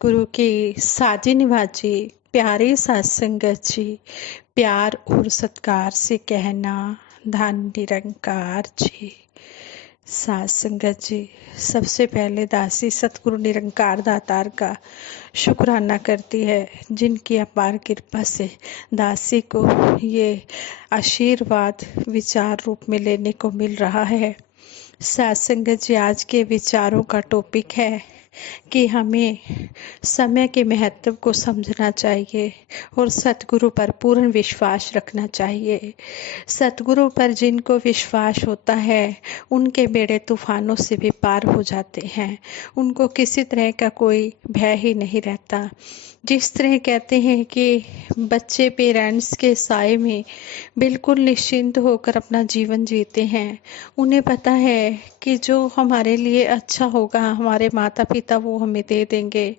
सतगुरु की साजी निभाजी प्यारी सात संगत जी। प्यार और सत्कार से कहना धन निरंकार जी। सात संगत जी, सबसे पहले दासी सतगुरु निरंकार दातार का शुक्राना करती है, जिनकी अपार कृपा से दासी को ये आशीर्वाद विचार रूप में लेने को मिल रहा है। सात संगत जी, आज के विचारों का टॉपिक है कि हमें समय के महत्व को समझना चाहिए और सतगुरु पर पूर्ण विश्वास रखना चाहिए। सतगुरु पर जिनको विश्वास होता है उनके बेड़े तूफानों से भी पार हो जाते हैं। उनको किसी तरह का कोई भय ही नहीं रहता। जिस तरह कहते हैं कि बच्चे पेरेंट्स के साए में बिल्कुल निश्चिंत होकर अपना जीवन जीते हैं, उन्हें पता है कि जो हमारे लिए अच्छा होगा हमारे माता पिता वो हमें दे देंगे।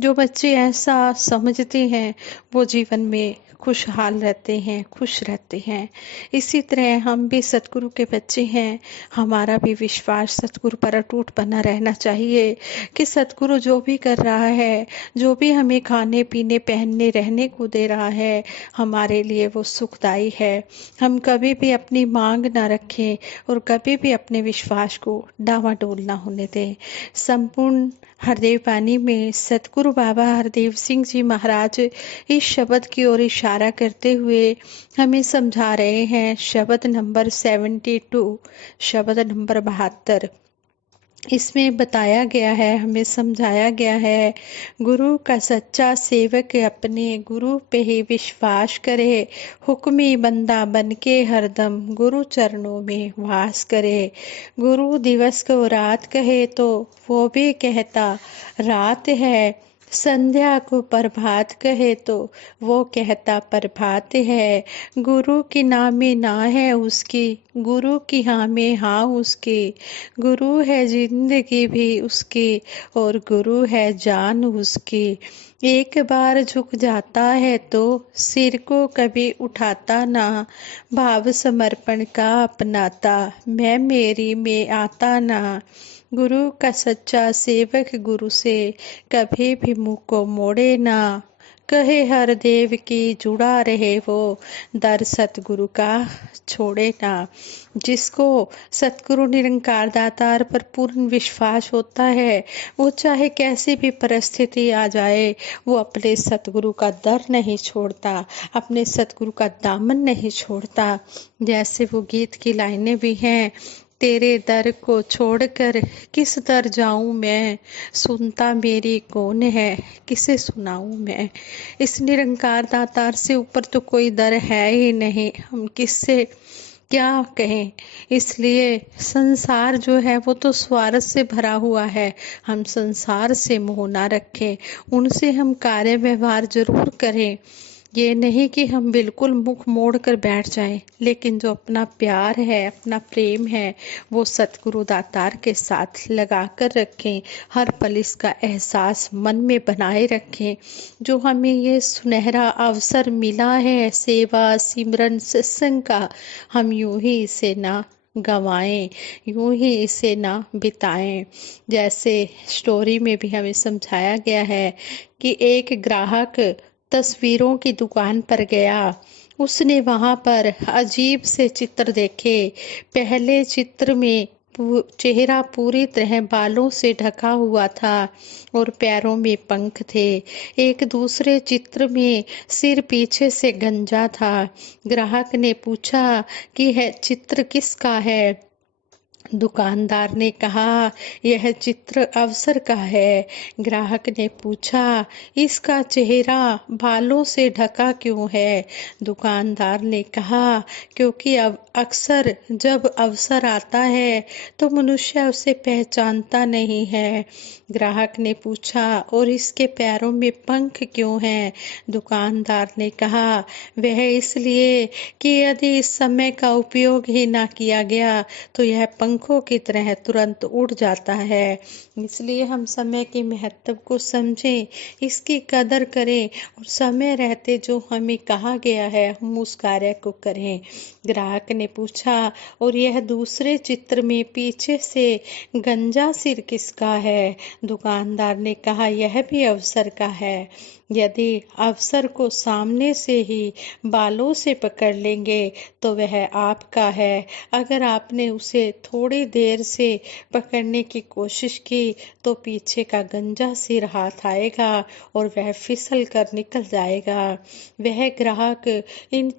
जो बच्चे ऐसा समझते हैं वो जीवन में खुशहाल रहते हैं, खुश रहते हैं। इसी तरह हम भी सतगुरु के बच्चे हैं। हमारा भी विश्वास सतगुरु पर अटूट बना रहना चाहिए कि सतगुरु जो भी कर रहा है, जो भी हमें खाने पीने पहनने रहने को दे रहा है, हमारे लिए वो सुखदाई है। हम कभी भी अपनी मांग ना रखें और कभी भी अपने विश्वास को डावाडोल ना होने दें। संपूर्ण हरदेव पानी में सतगुरु बाबा हरदेव सिंह जी महाराज इस शब्द की ओर इशारा करते हुए हमें समझा रहे हैं। शब्द नंबर 72, शब्द नंबर 72, इसमें बताया गया है, हमें समझाया गया है, गुरु का सच्चा सेवक अपने गुरु पे ही विश्वास करे, हुक्मी बंदा बनके हरदम गुरु चरणों में वास करे। गुरु दिवस को रात कहे तो वो भी कहता रात है, संध्या को प्रभात कहे तो वो कहता प्रभात है। गुरु की नामे ना है उसकी, गुरु की हाँ में हाँ उसकी। गुरु है जिंदगी भी उसकी और गुरु है जान उसकी। एक बार झुक जाता है तो सिर को कभी उठाता ना, भाव समर्पण का अपनाता मैं मेरी में आता ना। गुरु का सच्चा सेवक गुरु से कभी भी मुंह को मोड़े ना, कहे हर देव की जुड़ा रहे वो दर सतगुरु का छोड़े ना। जिसको सतगुरु निरंकार दातार पर पूर्ण विश्वास होता है, वो चाहे कैसी भी परिस्थिति आ जाए, वो अपने सतगुरु का दर नहीं छोड़ता, अपने सतगुरु का दामन नहीं छोड़ता। जैसे वो गीत की लाइनें भी हैं, तेरे दर को छोड़कर किस दर जाऊं मैं, सुनता मेरी कौन है किसे सुनाऊं मैं। इस निरंकार दातार से ऊपर तो कोई दर है ही नहीं, हम किससे क्या कहें। इसलिए संसार जो है वो तो स्वार्थ से भरा हुआ है, हम संसार से मोह ना रखें, उनसे हम कार्य व्यवहार जरूर करें। ये नहीं कि हम बिल्कुल मुख मोड़ कर बैठ जाएं, लेकिन जो अपना प्यार है, अपना प्रेम है, वो सतगुरु दातार के साथ लगा कर रखें। हर पल इसका एहसास मन में बनाए रखें। जो हमें ये सुनहरा अवसर मिला है सेवा सिमरन सत्संग का, हम यूं ही इसे ना गंवाएं, यूं ही इसे ना बिताएं। जैसे स्टोरी में भी हमें समझाया गया है कि एक ग्राहक तस्वीरों की दुकान पर गया। उसने वहां पर अजीब से चित्र देखे। पहले चित्र में चेहरा पूरी तरह बालों से ढका हुआ था और पैरों में पंख थे। एक दूसरे चित्र में सिर पीछे से गंजा था। ग्राहक ने पूछा कि यह चित्र किसका है। दुकानदार ने कहा यह चित्र अवसर का है। ग्राहक ने पूछा इसका चेहरा बालों से ढका क्यों है। दुकानदार ने कहा क्योंकि अब अक्सर जब अवसर आता है तो मनुष्य उसे पहचानता नहीं है। ग्राहक ने पूछा और इसके पैरों में पंख क्यों हैं। दुकानदार ने कहा वह इसलिए कि यदि इस समय का उपयोग ही ना किया गया तो यह पंख पंखों की तरह तुरंत उड़ जाता है। इसलिए हम समय के महत्व को समझें, इसकी कदर करें और समय रहते जो हमें कहा गया है हम उस कार्य को करें। ग्राहक ने पूछा, और यह दूसरे चित्र में पीछे से गंजा सिर किसका है? दुकानदार ने कहा, यह भी अफसर का है। यदि अफसर को सामने से ही बालों से पकड़ लेंगे तो वह आपका है। अगर आपने उसे थोड़ी देर से पकड़ने की कोशिश की तो पीछे का गंजा सिर हाथ आएगा और वह फिसल कर निकल जाएगा। वह ग्राहक इन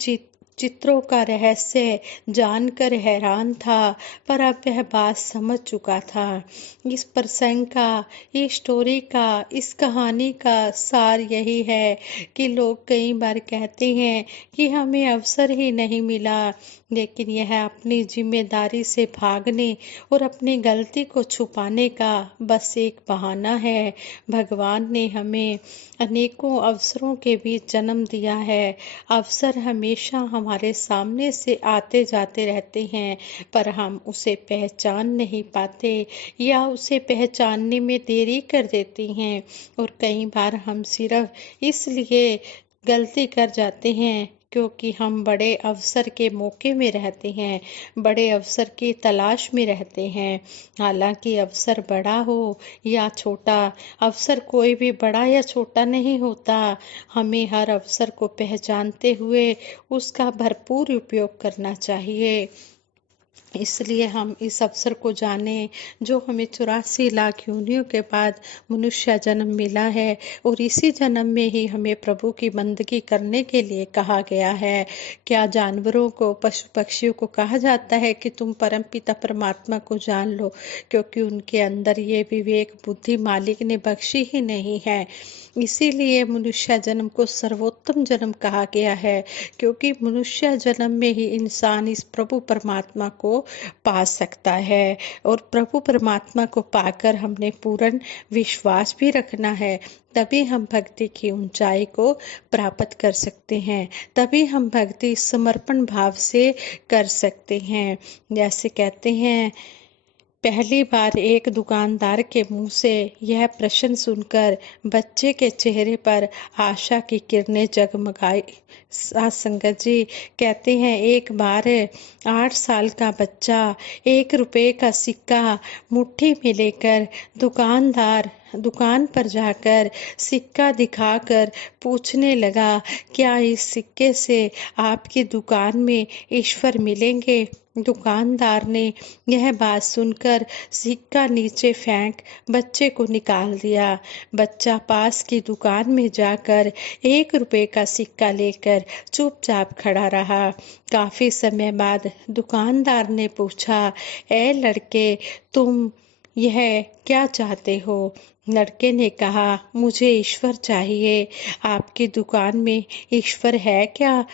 चित्रों का रहस्य जानकर हैरान था, पर अब वह बात समझ चुका था। इस प्रसंग का, इस स्टोरी का, इस कहानी का सार यही है कि लोग कई बार कहते हैं कि हमें अवसर ही नहीं मिला, लेकिन यह अपनी जिम्मेदारी से भागने और अपनी गलती को छुपाने का बस एक बहाना है। भगवान ने हमें अनेकों अवसरों के बीच जन्म दिया है। अवसर हमेशा हमारे सामने से आते जाते रहते हैं, पर हम उसे पहचान नहीं पाते या उसे पहचानने में देरी कर देते हैं। और कई बार हम सिर्फ इसलिए गलती कर जाते हैं क्योंकि हम बड़े अवसर के मौके में रहते हैं, बड़े अवसर की तलाश में रहते हैं। हालांकि अवसर बड़ा हो या छोटा, अवसर कोई भी बड़ा या छोटा नहीं होता। हमें हर अवसर को पहचानते हुए उसका भरपूर उपयोग करना चाहिए। इसलिए हम इस अवसर को जाने जो हमें 84 लाख योनियों के बाद मनुष्य जन्म मिला है, और इसी जन्म में ही हमें प्रभु की बंदगी करने के लिए कहा गया है। क्या जानवरों को, पशु पक्षियों को कहा जाता है कि तुम परमपिता परमात्मा को जान लो, क्योंकि उनके अंदर ये विवेक बुद्धि मालिक ने बख्शी ही नहीं है। इसीलिए मनुष्य जन्म को सर्वोत्तम जन्म कहा गया है, क्योंकि मनुष्य जन्म में ही इंसान इस प्रभु परमात्मा को पा सकता है। और प्रभु परमात्मा को पाकर हमने पूर्ण विश्वास भी रखना है, तभी हम भक्ति की ऊंचाई को प्राप्त कर सकते हैं, तभी हम भक्ति समर्पण भाव से कर सकते हैं। जैसे कहते हैं, पहली बार एक दुकानदार के मुंह से यह प्रश्न सुनकर बच्चे के चेहरे पर आशा की किरणें जगमगाई। साथ संगत जी कहते हैं, एक बार 8 साल का बच्चा 1 रुपए का सिक्का मुट्ठी में लेकर दुकान पर जाकर सिक्का दिखाकर पूछने लगा, क्या इस सिक्के से आपकी दुकान में ईश्वर मिलेंगे? दुकानदार ने यह बात सुनकर सिक्का नीचे फेंक बच्चे को निकाल दिया। बच्चा पास की दुकान में जाकर 1 रुपए का सिक्का लेकर चुपचाप खड़ा रहा। काफी समय बाद दुकानदार ने पूछा, ए लड़के, तुम यह क्या चाहते हो? लड़के ने कहा, मुझे ईश्वर चाहिए। आपकी दुकान में ईश्वर है क्या?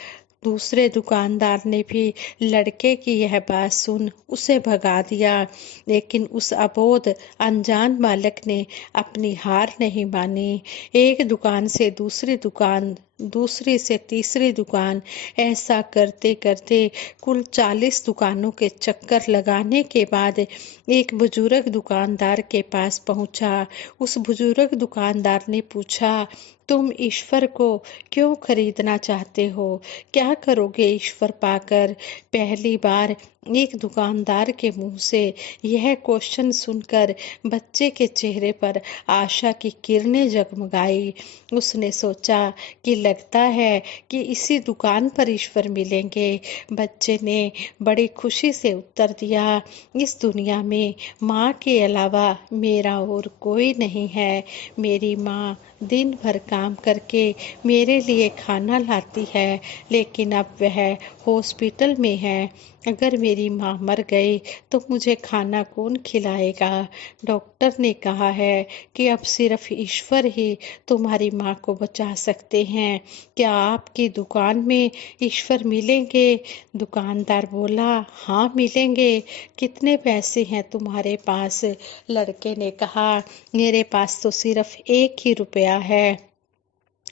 दूसरे दुकानदार ने भी लड़के की यह बात सुन उसे भगा दिया, लेकिन उस अबोध अनजान बालक ने अपनी हार नहीं मानी। एक दुकान से दूसरी दुकान, दूसरी से तीसरी दुकान, ऐसा करते करते कुल 40 दुकानों के चक्कर लगाने के बाद एक बुजुर्ग दुकानदार के पास पहुंचा। उस बुजुर्ग दुकानदार ने पूछा, तुम ईश्वर को क्यों खरीदना चाहते हो? क्या करोगे ईश्वर पाकर? पहली बार एक दुकानदार के मुंह से यह क्वेश्चन सुनकर बच्चे के चेहरे पर आशा की किरणें जगमगाई। उसने सोचा कि लगता है कि इसी दुकान पर ईश्वर मिलेंगे। बच्चे ने बड़ी खुशी से उत्तर दिया, इस दुनिया में माँ के अलावा मेरा और कोई नहीं है। मेरी माँ दिन भर काम करके मेरे लिए खाना लाती है, लेकिन अब वह हॉस्पिटल में है। अगर मेरी माँ मर गई तो मुझे खाना कौन खिलाएगा? डॉक्टर ने कहा है कि अब सिर्फ ईश्वर ही तुम्हारी माँ को बचा सकते हैं। क्या आपकी दुकान में ईश्वर मिलेंगे? दुकानदार बोला, हाँ मिलेंगे। कितने पैसे हैं तुम्हारे पास? लड़के ने कहा, मेरे पास तो सिर्फ 1 ही रुपया है।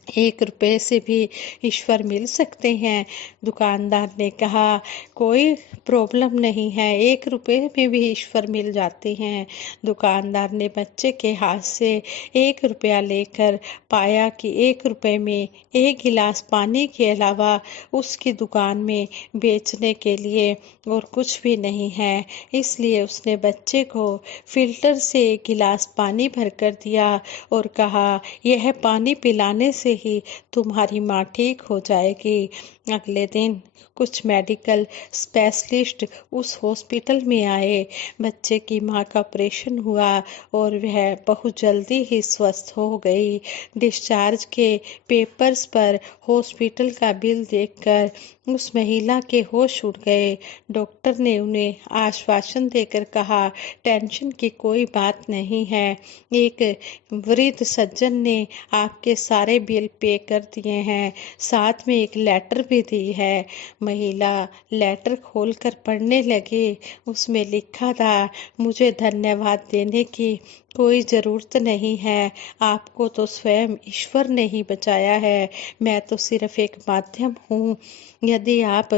₹1 से भी ईश्वर मिल सकते हैं। दुकानदार ने कहा, कोई प्रॉब्लम नहीं है, ₹1 में भी ईश्वर मिल जाते हैं। दुकानदार ने बच्चे के हाथ से ₹1 लेकर पाया कि ₹1 में 1 गिलास पानी के अलावा उसकी दुकान में बेचने के लिए और कुछ भी नहीं है। इसलिए उसने बच्चे को फ़िल्टर से 1 गिलास पानी भरकर दिया और कहा, यह पानी पिलाने से ही तुम्हारी माँ ठीक हो जाएगी। अगले दिन कुछ मेडिकल स्पेशलिस्ट उस हॉस्पिटल में आए। बच्चे की माँ का ऑपरेशन हुआ और वह बहुत जल्दी ही स्वस्थ हो गई। डिस्चार्ज के पेपर्स पर हॉस्पिटल का बिल देखकर उस महिला के होश उड़ गए। डॉक्टर ने उन्हें आश्वासन देकर कहा, टेंशन की कोई बात नहीं है। एक वृद्ध सज्जन ने आपके सारे बिल पे कर दिए हैं, साथ में एक लेटर भी दी है। महिला लेटर खोलकर पढ़ने लगी। उसमें लिखा था, मुझे धन्यवाद देने की कोई ज़रूरत नहीं है, आपको तो स्वयं ईश्वर ने ही बचाया है, मैं तो सिर्फ एक माध्यम हूँ। यदि आप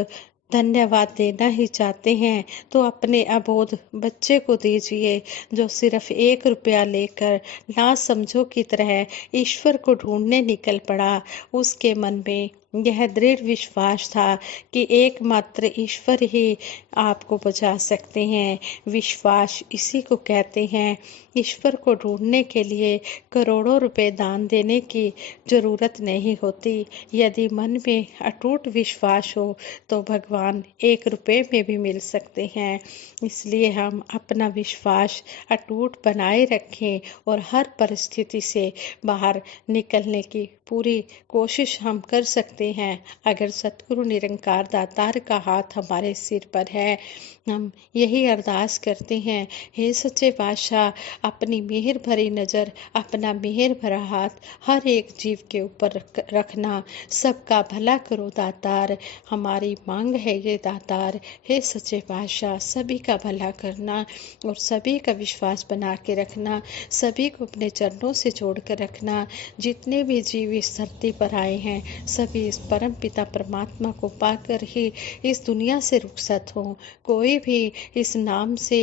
धन्यवाद देना ही चाहते हैं तो अपने अबोध बच्चे को दीजिए, जो सिर्फ ₹1 लेकर ना समझो की तरह ईश्वर को ढूंढने निकल पड़ा। उसके मन में यह दृढ़ विश्वास था कि एकमात्र ईश्वर ही आपको बचा सकते हैं। विश्वास इसी को कहते हैं। ईश्वर को ढूंढने के लिए करोड़ों रुपए दान देने की जरूरत नहीं होती। यदि मन में अटूट विश्वास हो तो भगवान ₹1 में भी मिल सकते हैं। इसलिए हम अपना विश्वास अटूट बनाए रखें और हर परिस्थिति से बाहर निकलने की पूरी कोशिश हम कर सकते हैं। अगर सतगुरु निरंकार दातार का हाथ हमारे सिर पर है, हम यही अरदास करते हैं, हे सच्चे पातशाह, अपनी मेहर भरी नज़र, अपना मेहर भरा हाथ हर एक जीव के ऊपर रखना। सबका भला करो दातार, हमारी मांग है ये दातार। हे सच्चे पातशाह, सभी का भला करना और सभी का विश्वास बना के रखना, सभी को अपने चरणों से जोड़ कर रखना। जितने भी जीव इस धरती पर आए हैं, सभी इस परम पिता परमात्मा को पाकर ही इस दुनिया से रुखसत हों। कोई भी इस नाम से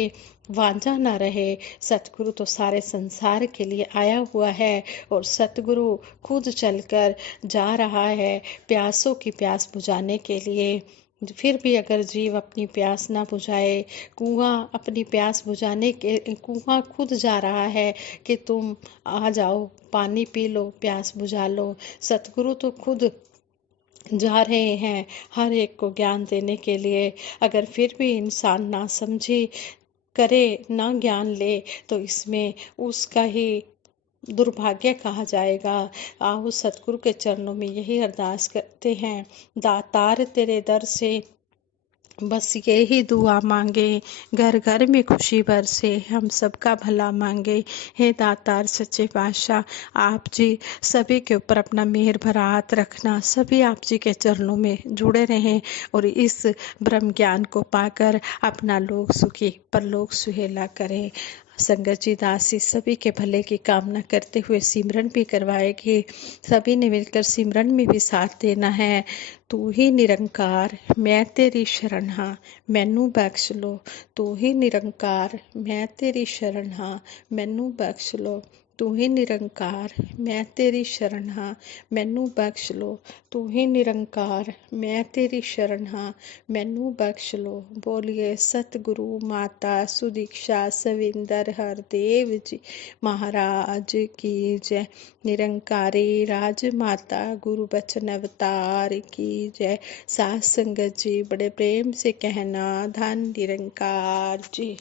वांझा न रहे। सतगुरु तो सारे संसार के लिए आया हुआ है और सतगुरु खुद चलकर जा रहा है प्यासों की प्यास बुझाने के लिए। फिर भी अगर जीव अपनी प्यास ना बुझाए, कुआं अपनी प्यास बुझाने के कुआं खुद जा रहा है कि तुम आ जाओ, पानी पी लो, प्यास बुझा लो। सतगुरु तो खुद जा रहे हैं हर एक को ज्ञान देने के लिए। अगर फिर भी इंसान ना समझे, करे, ना ज्ञान ले, तो इसमें उसका ही दुर्भाग्य कहा जाएगा। आओ सतगुरु के चरणों में यही अरदास करते हैं, दातार तेरे दर से बस यही दुआ मांगे, घर घर में खुशी बरसे, हम सबका भला मांगे। हे दातार सच्चे पातशाह, आप जी सभी के ऊपर अपना मेहर भरा हाथ रखना, सभी आप जी के चरणों में जुड़े रहें और इस ब्रह्म ज्ञान को पाकर अपना लोक सुखी परलोक सुहेला करें। संगत जी दासी सभी के भले की कामना करते हुए सिमरन भी करवाएगी। सभी ने मिलकर सिमरन में भी साथ देना है। तू ही निरंकार मैं तेरी शरण हाँ, मैनू बख्श लो। तू ही निरंकार मैं तेरी शरण हाँ, मैनू बख्श लो। तू ही निरंकार मैं तेरी शरण हाँ, मैनू बख्श लो। तू ही निरंकार मैं तेरी शरण हाँ, मैनू बख्श लो। बोलिए सतगुरु माता सुदीक्षा सविंदर हरदेव जी महाराज की जय। निरंकारी राजमाता गुरु बचन अवतार की जय। साथ संगत जी बड़े प्रेम से कहना, धन निरंकार जी।